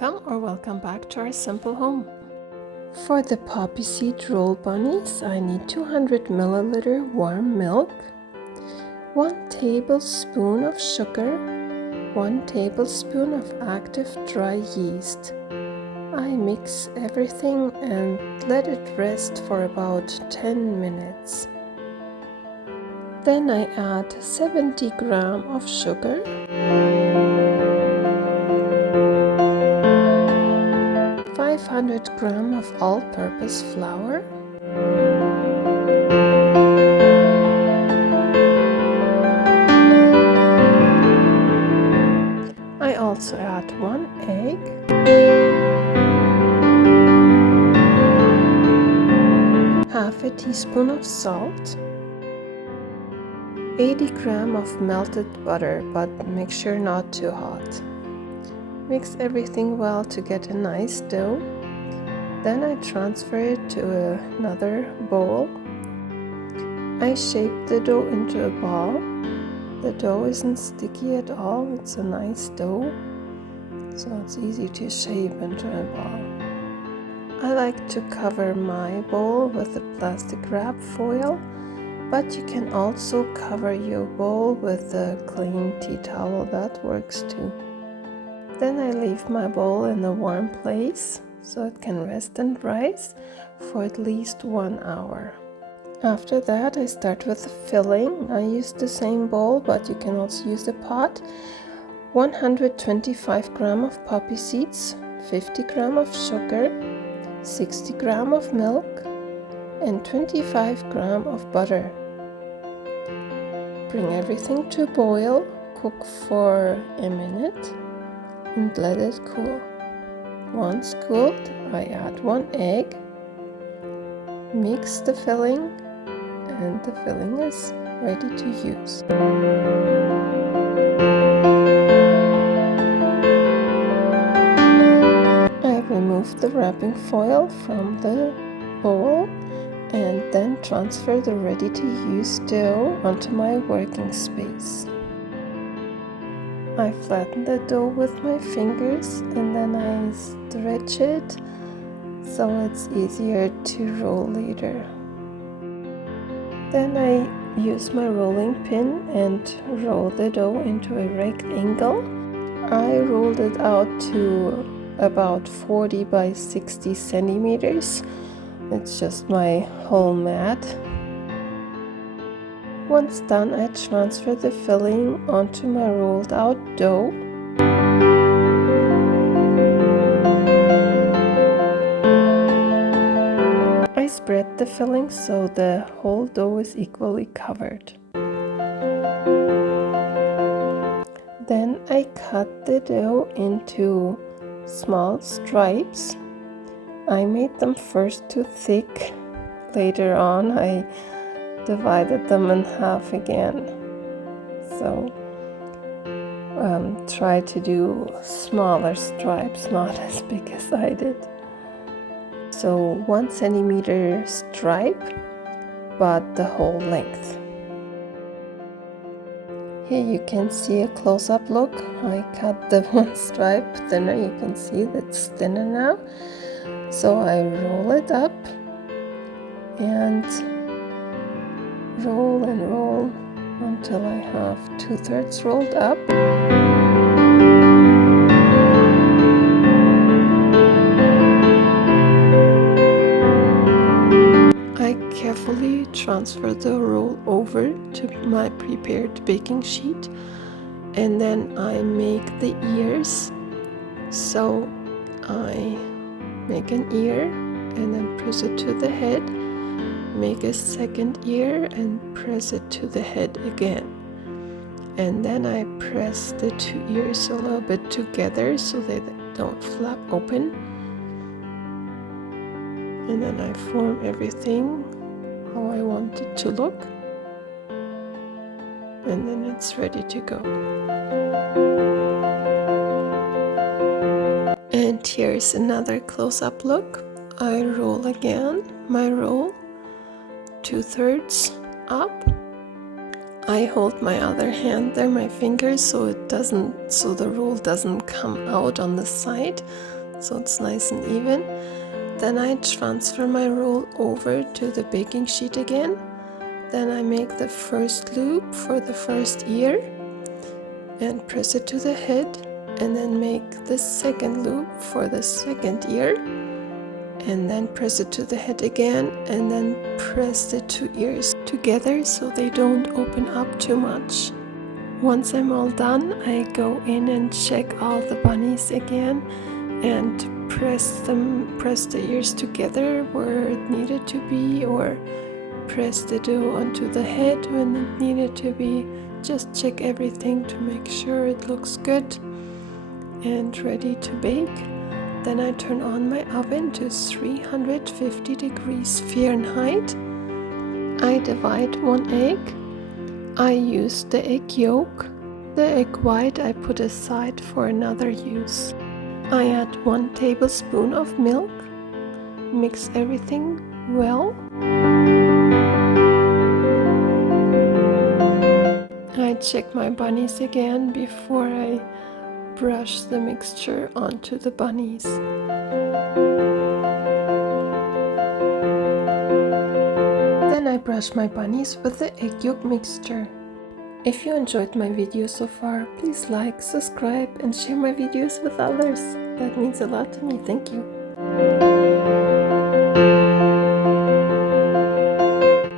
Welcome back to our simple home. For the Poppy Seed Roll Bunnies, I need 200 milliliter warm milk, 1 tablespoon of sugar, 1 tablespoon of active dry yeast. I mix everything and let it rest for about 10 minutes. Then I add 70 grams of sugar, 500 grams of all-purpose flour, I also add 1 egg, half a teaspoon of salt, 80 grams of melted butter, but make sure not too hot. Mix everything well to get a nice dough. Then I transfer it to another bowl. I shape the dough into a ball. The dough isn't sticky at all, it's a nice dough, so it's easy to shape into a ball. I like to cover my bowl with a plastic wrap foil, but you can also cover your bowl with a clean tea towel, that works too. Then I leave my bowl in a warm place so it can rest and rise for at least 1 hour. After that, I start with the filling. I use the same bowl, but you can also use the pot. 125 grams of poppy seeds, 50 grams of sugar, 60 grams of milk, and 25 grams of butter. Bring everything to a boil, cook for a minute, and let it cool. Once cooled, I add 1 egg, mix the filling, and the filling is ready to use. I remove the wrapping foil from the bowl and then transfer the ready-to-use dough onto my working space. I flatten the dough with my fingers and then I stretch it so it's easier to roll later. Then I use my rolling pin and roll the dough into a right angle. I rolled it out to about 40 by 60 centimeters. It's just my whole mat. Once done, I transfer the filling onto my rolled out dough. I spread the filling so the whole dough is equally covered. Then I cut the dough into small stripes. I made them first too thick. Later on, I divided them in half again. So try to do smaller stripes, not as big as I did. So 1 centimeter stripe, but the whole length. Here you can see a close-up look. I cut the 1 stripe thinner, you can see that's thinner now. So I roll it up and roll and roll until I have 2/3 rolled up. I carefully transfer the roll over to my prepared baking sheet and then I make the ears. So I make an ear and then press it to the head. Make a second ear and press it to the head again. And then I press the 2 ears a little bit together so they don't flap open. And then I form everything how I want it to look. And then it's ready to go. And here's another close-up look. I roll again my roll. 2/3 up. I hold my other hand there, my fingers, so the roll doesn't come out on the side, so it's nice and even. Then I transfer my roll over to the baking sheet again. Then I make the first loop for the first ear and press it to the head, and then make the second loop for the second ear, and then press it to the head again, and then press the two ears together so they don't open up too much. Once I'm all done, I go in and check all the bunnies again and press the ears together where it needed to be, or press the dough onto the head when it needed to be. Just check everything to make sure it looks good and ready to bake. Then I turn on my oven to 350 degrees Fahrenheit. I divide one egg. I use the egg yolk. The egg white I put aside for another use. I add 1 tablespoon of milk. Mix everything well. I check my bunnies again before I brush the mixture onto the bunnies. Then I brush my bunnies with the egg yolk mixture. If you enjoyed my video so far, please like, subscribe and share my videos with others. That means a lot to me. Thank you.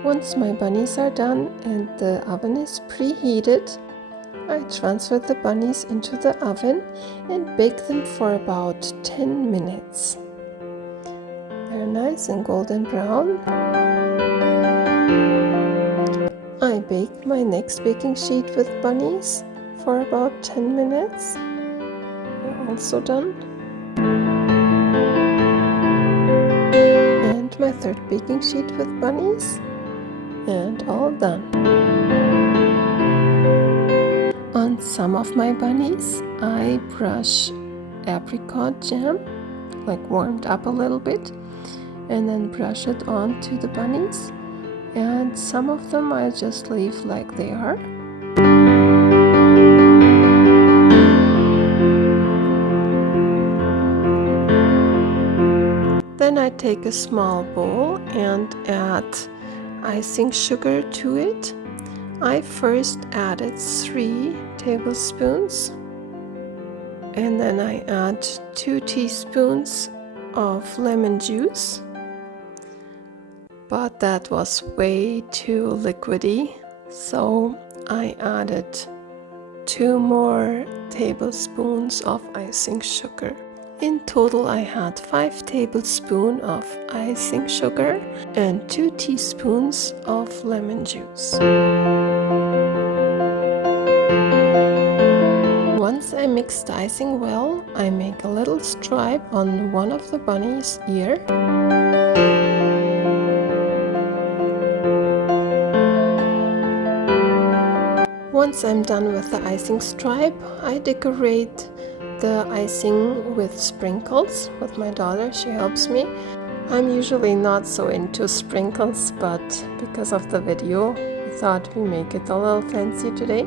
Once my bunnies are done and the oven is preheated, I transfer the bunnies into the oven and bake them for about 10 minutes. They're nice and golden brown. I bake my next baking sheet with bunnies for about 10 minutes. They're also done. And my third baking sheet with bunnies. And all done. On some of my bunnies, I brush apricot jam, like warmed up a little bit, and then brush it onto the bunnies. And some of them I just leave like they are. Then I take a small bowl and add icing sugar to it. I first added 3 tablespoons, and then I add 2 teaspoons of lemon juice, but that was way too liquidy, so I added 2 more tablespoons of icing sugar. In total, I had 5 tablespoons of icing sugar and 2 teaspoons of lemon juice. Once I mix the icing well, I make a little stripe on one of the bunny's ear. Once I'm done with the icing stripe, I decorate the icing with sprinkles with my daughter. She helps me. I'm usually not so into sprinkles, but because of the video, I thought we make it a little fancy today.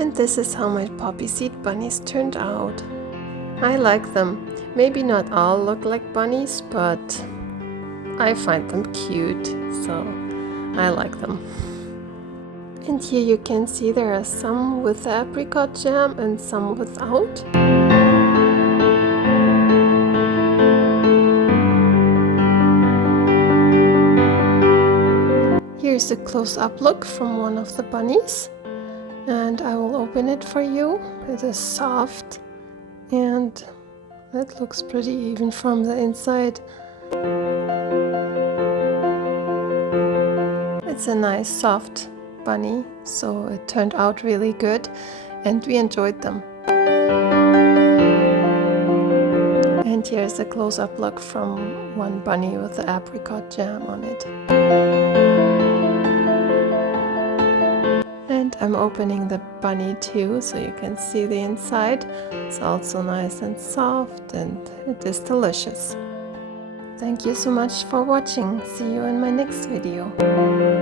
And this is how my poppy seed bunnies turned out. I like them. Maybe not all look like bunnies, but I find them cute, so I like them. And here you can see there are some with the apricot jam and some without. Here's a close-up look from one of the bunnies, and I will open it for you. It is soft and it looks pretty even from the inside. It's a nice soft bunny, so it turned out really good and we enjoyed them. And here's a close-up look from one bunny with the apricot jam on it. And I'm opening the bunny too, so you can see the inside. It's also nice and soft, and it is delicious. Thank you so much for watching. See you in my next video.